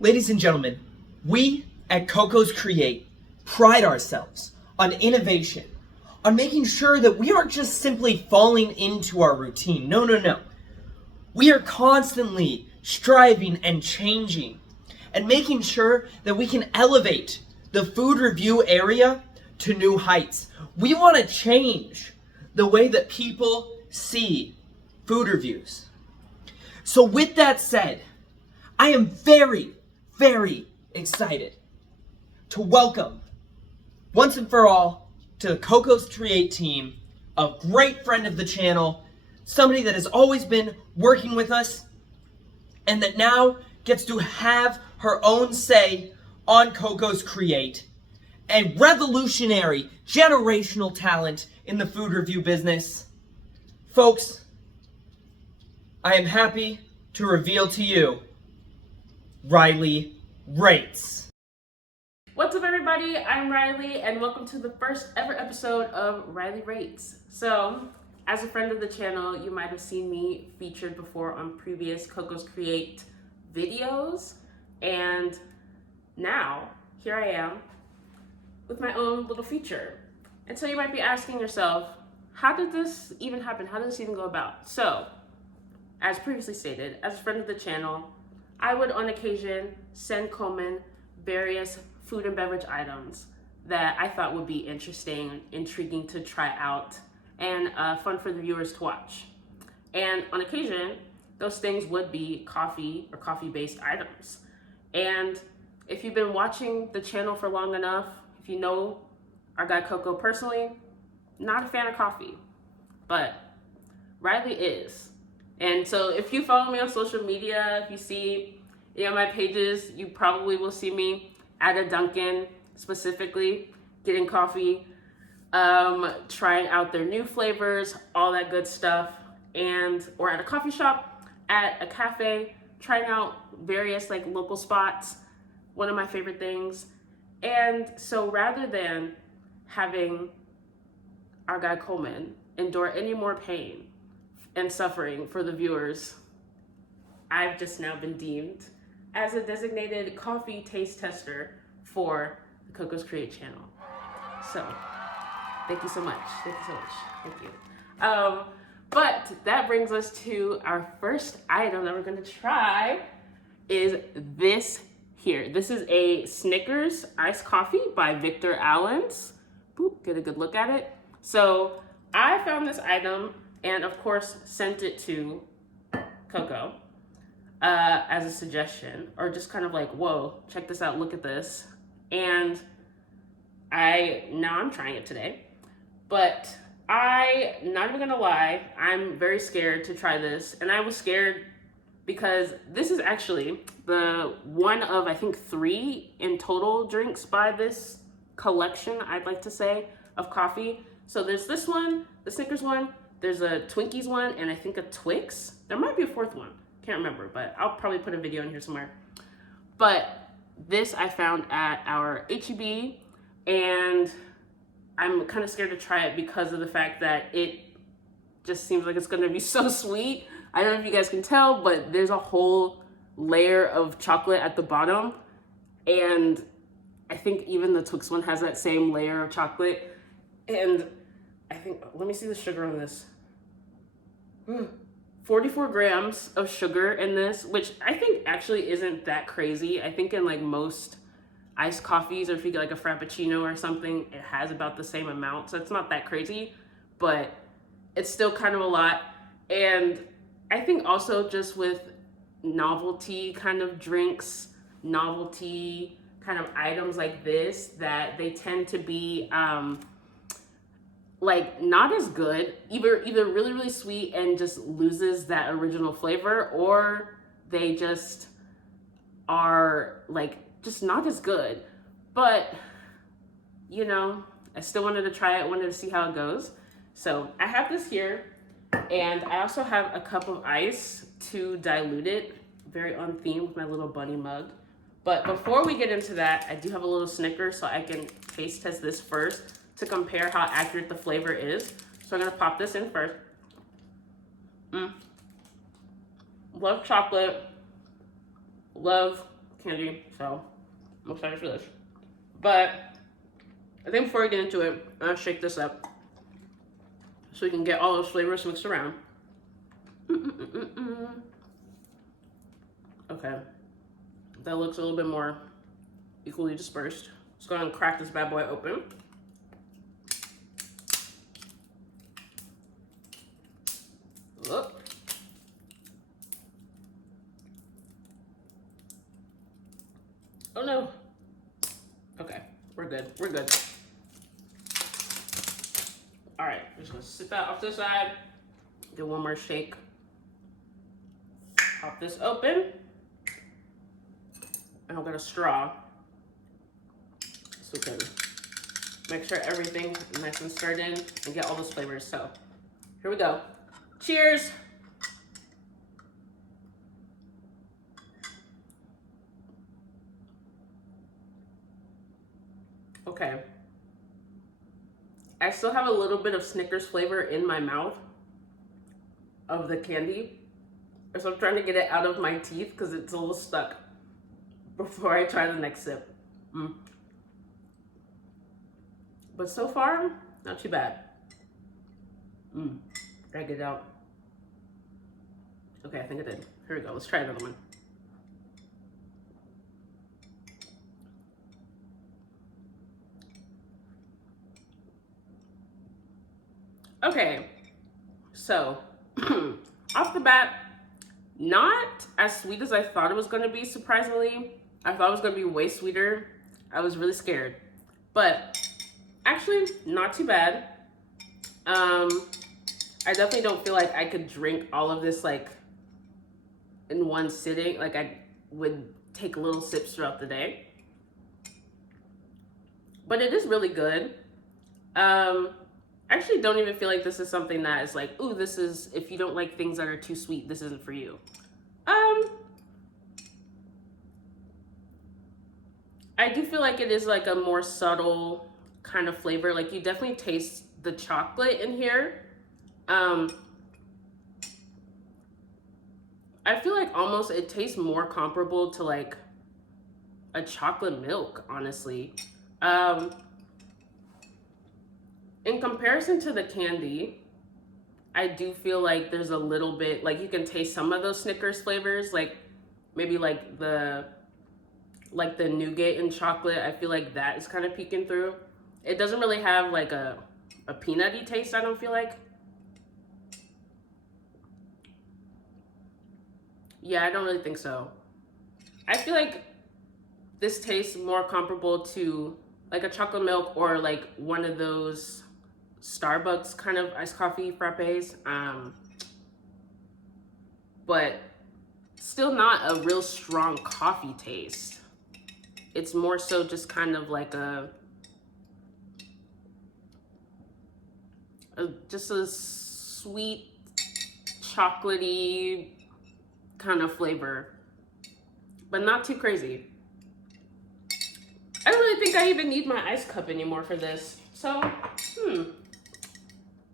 Ladies and gentlemen, we at Coco's Create pride ourselves on innovation, on making sure that we aren't just simply falling into our routine. No. We are constantly striving and changing and making sure that we can elevate the food review area to new heights. We want to change the way that people see food reviews. So with that said, I am very excited to welcome, once and for all, to the Coco's Create team, a great friend of the channel, somebody that has always been working with us, and that now gets to have her own say on Coco's Create, a revolutionary, generational talent in the food review business. Folks, I am happy to reveal to you Reilly Rates. What's up, everybody? I'm Reilly, and welcome to the first ever episode of Reilly Rates. So, as a friend of the channel, you might have seen me featured before on previous Coco's Create videos, and now here I am with my own little feature. And so you might be asking yourself, how did this even happen? How did this even go about? So, as previously stated, as a friend of the channel, I would on occasion send Coleman various food and beverage items that I thought would be interesting, intriguing to try out, and fun for the viewers to watch. And on occasion, those things would be coffee or coffee-based items. And if you've been watching the channel for long enough, if you know our guy Coco personally, not a fan of coffee, but Reilly is. And so if you follow me on social media, if you see my pages, you probably will see me at a Dunkin', specifically getting coffee, trying out their new flavors, all that good stuff, or at a coffee shop, at a cafe, trying out various local spots, one of my favorite things. And so rather than having our guy Coleman endure any more pain and suffering for the viewers, I've just now been deemed as a designated coffee taste tester for the Coco's Create channel. So, thank you so much. Thank you. But that brings us to our first item that we're gonna try is this here. This is a Snickers iced coffee by Victor Allen's. Boop, get a good look at it. So, I found this item and of course sent it to Coco as a suggestion, or just kind of like, whoa, check this out, look at this. And I'm trying it today, but not even gonna lie, I'm very scared to try this. And I was scared because this is actually the one of, I think, 3 in total drinks by this collection, I'd like to say, of coffee. So there's this one, the Snickers one, there's a Twinkies one, and I think a Twix. There might be a 4th one. Can't remember, but I'll probably put a video in here somewhere. But this I found at our H-E-B, and I'm kind of scared to try it because of the fact that it just seems like it's going to be so sweet. I don't know if you guys can tell, but there's a whole layer of chocolate at the bottom. And I think even the Twix one has that same layer of chocolate. And I think, let me see the sugar on this. 44 grams of sugar in this, which I think actually isn't that crazy. I think in most iced coffees, or if you get a Frappuccino or something, it has about the same amount. So it's not that crazy, but it's still kind of a lot. And I think also just with novelty kind of drinks, novelty kind of items like this, that they tend to be not as good, either really sweet and just loses that original flavor, or they just are just not as good. But I still wanted to try it, wanted to see how it goes. So I have this here, and I also have a cup of ice to dilute it, very on theme with my little bunny mug. But before we get into that, I do have a little Snickers, so I can taste test this first to compare how accurate the flavor is. So I'm gonna pop this in first. Love chocolate, love candy, so I'm excited for this. But I think before I get into it, I'll shake this up so we can get all those flavors mixed around. Okay, that looks a little bit more equally dispersed. Let's go ahead and crack this bad boy open. Look. Oh no. Okay, we're good. We're good. All right, I'm just gonna sit that off to the side. Do one more shake. Pop this open. And I'll get a straw so we can make sure everything's nice and stirred in and get all those flavors. So here we go. Cheers. Okay. I still have a little bit of Snickers flavor in my mouth of the candy. So I'm trying to get it out of my teeth because it's a little stuck before I try the next sip. But so far, not too bad. Gotta get it out. Okay, I think I did. Here we go. Let's try another one. Okay, so off the bat, not as sweet as I thought it was going to be, surprisingly. I thought it was going to be way sweeter. I was really scared. But actually, not too bad. I definitely don't feel like I could drink all of this like in one sitting. Like I would take little sips throughout the day. But it is really good. I actually don't even feel like this is something that is like, ooh, this is, if you don't like things that are too sweet, this isn't for you. I do feel like it is like a more subtle kind of flavor. Like you definitely taste the chocolate in here. I feel like almost it tastes more comparable to like a chocolate milk, honestly. In comparison to the candy, I do feel like there's a little bit, like you can taste some of those Snickers flavors, like maybe like the nougat and chocolate. I feel like that is kind of peeking through. It doesn't really have like a peanutty taste, I don't feel like. Yeah, I don't really think so. I feel like this tastes more comparable to like a chocolate milk or like one of those Starbucks kind of iced coffee frappes, but still not a real strong coffee taste. It's more so just kind of like just a sweet, chocolatey kind of flavor, but not too crazy. I don't really think I even need my ice cup anymore for this. So,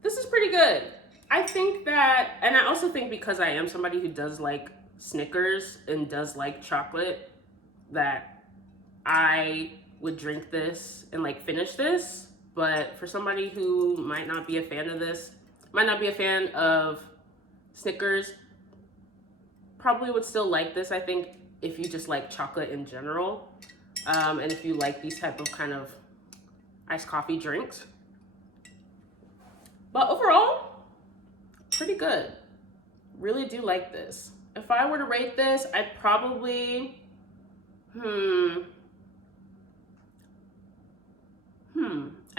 this is pretty good. I think that, and I also think because I am somebody who does like Snickers and does like chocolate, that I would drink this and like finish this. But for somebody who might not be a fan of this, might not be a fan of Snickers, probably would still like this, I think, if you just like chocolate in general. And if you like these type of kind of iced coffee drinks. But overall, pretty good. Really do like this. If I were to rate this, I'd probably, I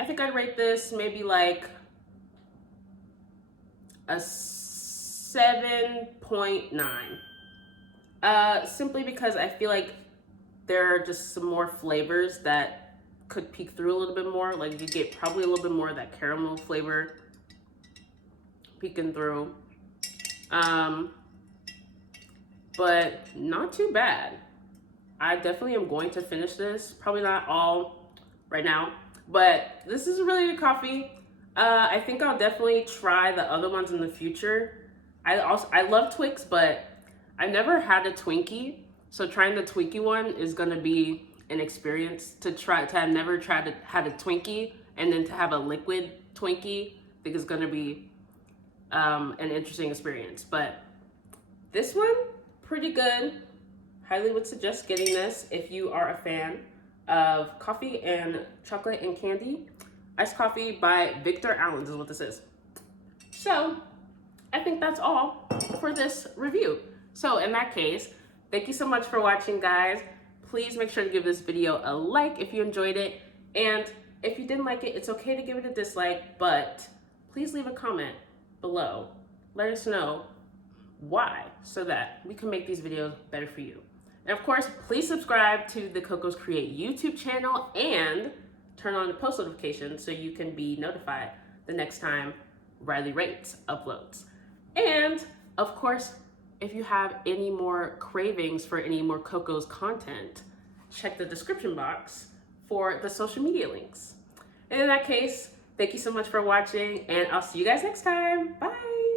think I'd rate this maybe like a 7.9. Simply because I feel like there are just some more flavors that could peek through a little bit more. Like you get probably a little bit more of that caramel flavor peeking through. But not too bad. I definitely am going to finish this. Probably not all right now, but this is a really good coffee. I think I'll definitely try the other ones in the future. I love Twix, but I've never had a Twinkie. So trying the Twinkie one is gonna be an experience. To have never tried to had a Twinkie and then to have a liquid Twinkie, I think is gonna be an interesting experience. But this one, pretty good. Highly would suggest getting this if you are a fan of coffee and chocolate and candy. Iced coffee by Victor Allen's is what this is. So I think that's all for this review. So in that case, thank you so much for watching, guys. Please make sure to give this video a like if you enjoyed it. And if you didn't like it, it's okay to give it a dislike, but please leave a comment below. Let us know why, so that we can make these videos better for you. And of course, please subscribe to the Coco's Create YouTube channel and turn on the post notifications so you can be notified the next time Reilly Rates uploads. And of course, if you have any more cravings for any more Coco's content, check the description box for the social media links. And in that case, thank you so much for watching, and I'll see you guys next time. Bye.